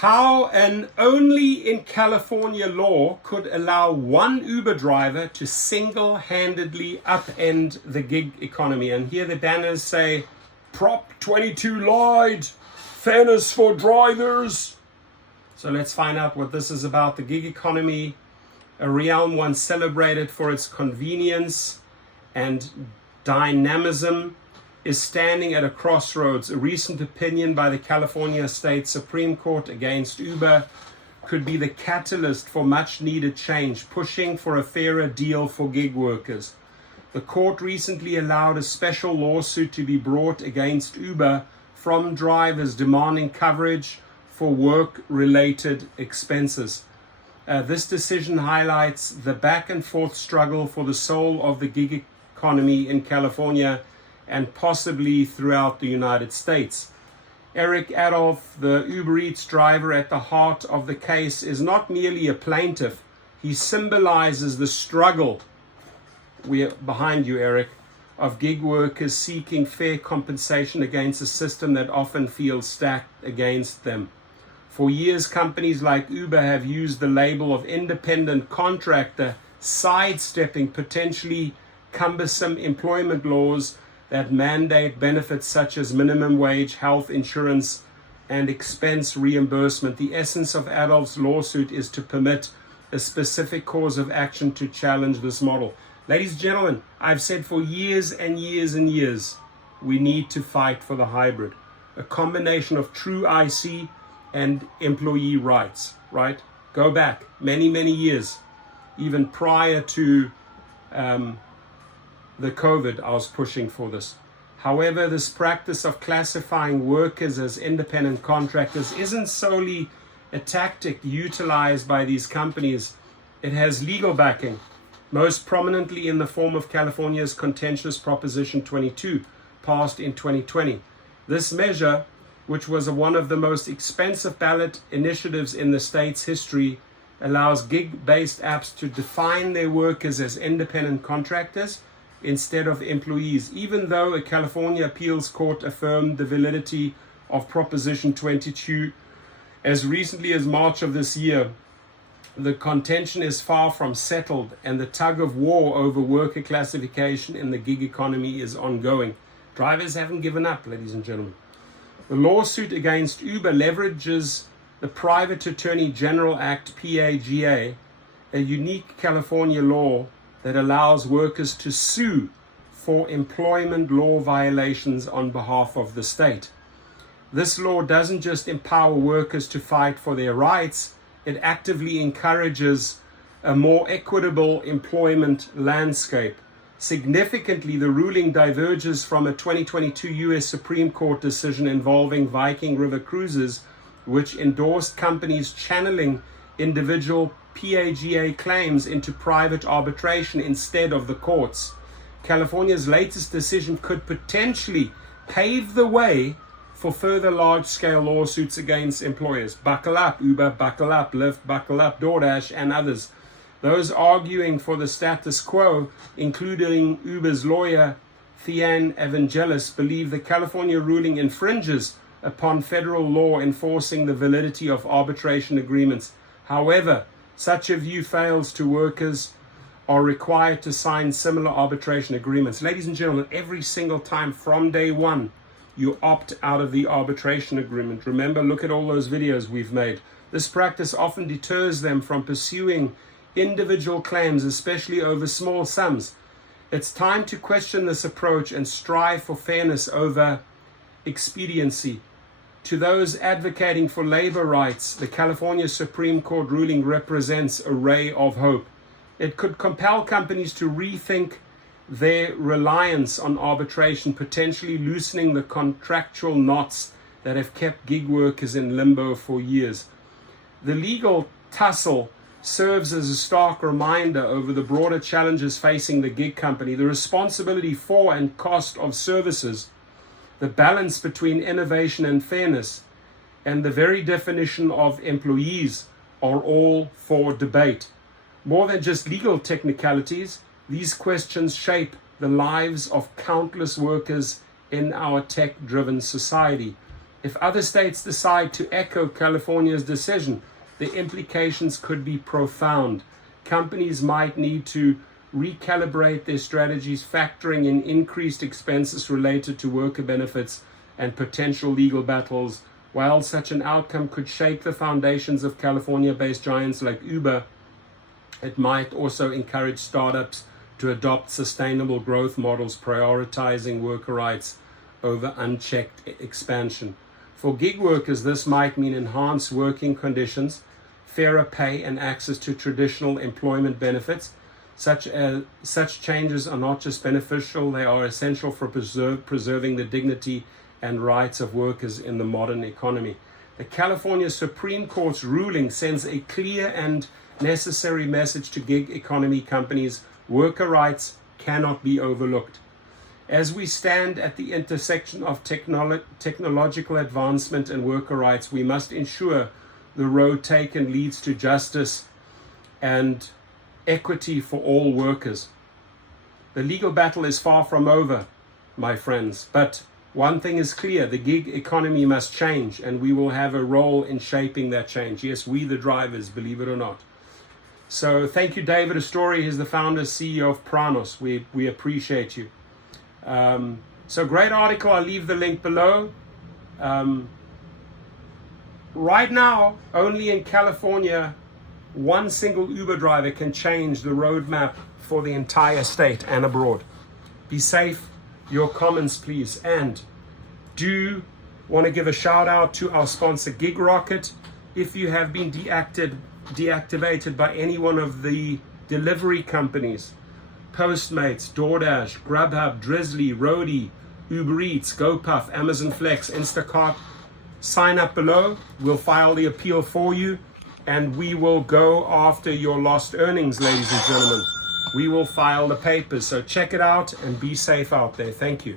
How an only in California law could allow one Uber driver to single-handedly upend the gig economy. And here the banners say, Prop 22 lied, fairness for drivers. So let's find out what this is about. The gig economy, a realm once celebrated for its convenience and dynamism, is standing at a crossroads. A recent opinion by the California State Supreme Court against Uber could be the catalyst for much needed change, pushing for a fairer deal for gig workers. The court recently allowed a special lawsuit to be brought against Uber from drivers demanding coverage for work-related expenses. This decision highlights the back and forth struggle for the soul of the gig economy in California and possibly throughout the United States. Eric Adolph, the Uber Eats driver at the heart of the case, is not merely a plaintiff. He symbolizes the struggle, we're behind you, Eric, of gig workers seeking fair compensation against a system that often feels stacked against them. For years, companies like Uber have used the label of independent contractor, sidestepping potentially cumbersome employment laws that mandate benefits such as minimum wage, health insurance, and expense reimbursement. The essence of Adolph's lawsuit is to permit a specific cause of action to challenge this model. Ladies and gentlemen, I've said for years and years and years, we need to fight for the hybrid, a combination of true IC and employee rights, right? Go back many, many years, even prior to the COVID, I was pushing for this. However, this practice of classifying workers as independent contractors isn't solely a tactic utilized by these companies. It has legal backing, most prominently in the form of California's contentious Proposition 22, passed in 2020. This measure, which was one of the most expensive ballot initiatives in the state's history, allows gig-based apps to define their workers as independent contractors instead of employees, even though a California appeals court affirmed the validity of Proposition 22 as recently as March of this year. The contention is far from settled, and the tug of war over worker classification in the gig economy is ongoing. Drivers haven't given up, ladies and gentlemen. The lawsuit against Uber leverages the Private Attorney General Act, PAGA, a unique California law that allows workers to sue for employment law violations on behalf of the state. This law doesn't just empower workers to fight for their rights, it actively encourages a more equitable employment landscape. Significantly, the ruling diverges from a 2022 U.S. Supreme Court decision involving Viking River Cruises, which endorsed companies channeling individual PAGA claims into private arbitration instead of the courts. California's latest decision could potentially pave the way for further large-scale lawsuits against employers. Buckle up, Uber, buckle up, Lyft, buckle up, DoorDash, and others. Those arguing for the status quo, including Uber's lawyer, Thean Evangelis, believe the California ruling infringes upon federal law enforcing the validity of arbitration agreements. However, such a view fails to workers are required to sign similar arbitration agreements. Ladies and gentlemen, every single time from day one, you opt out of the arbitration agreement. Remember, look at all those videos we've made. This practice often deters them from pursuing individual claims, especially over small sums. It's time to question this approach and strive for fairness over expediency. To those advocating for labor rights, the California Supreme Court ruling represents a ray of hope. It could compel companies to rethink their reliance on arbitration, potentially loosening the contractual knots that have kept gig workers in limbo for years. The legal tussle serves as a stark reminder over the broader challenges facing the gig company, the responsibility for and cost of services, the balance between innovation and fairness, and the very definition of employees are all for debate. More than just legal technicalities, these questions shape the lives of countless workers in our tech-driven society. If other states decide to echo California's decision, the implications could be profound. Companies might need to recalibrate their strategies, factoring in increased expenses related to worker benefits and potential legal battles. While such an outcome could shake the foundations of California-based giants like Uber, it might also encourage startups to adopt sustainable growth models, prioritizing worker rights over unchecked expansion. For gig workers, this might mean enhanced working conditions, fairer pay, and access to traditional employment benefits. Such changes are not just beneficial, they are essential for preserving the dignity and rights of workers in the modern economy. The California Supreme Court's ruling sends a clear and necessary message to gig economy companies: worker rights cannot be overlooked. As we stand at the intersection of technological advancement and worker rights, we must ensure the road taken leads to justice and equity for all workers. The legal battle is far from over, my friends, but one thing is clear: the gig economy must change, and we will have a role in shaping that change. Yes, we the drivers, believe it or not. So thank you, David Astori. He's the founder, CEO of Pranos. We appreciate you. So great article. I'll leave the link below. Right now, only in California, one single Uber driver can change the roadmap for the entire state and abroad. Be safe. Your comments, please. And do want to give a shout out to our sponsor, Gig Rocket. If you have been deactivated by any one of the delivery companies, Postmates, DoorDash, Grubhub, Drizzly, Roadie, Uber Eats, GoPuff, Amazon Flex, Instacart, sign up below. We'll file the appeal for you, and we will go after your lost earnings, ladies and gentlemen. We will file the papers. So check it out and be safe out there. Thank you.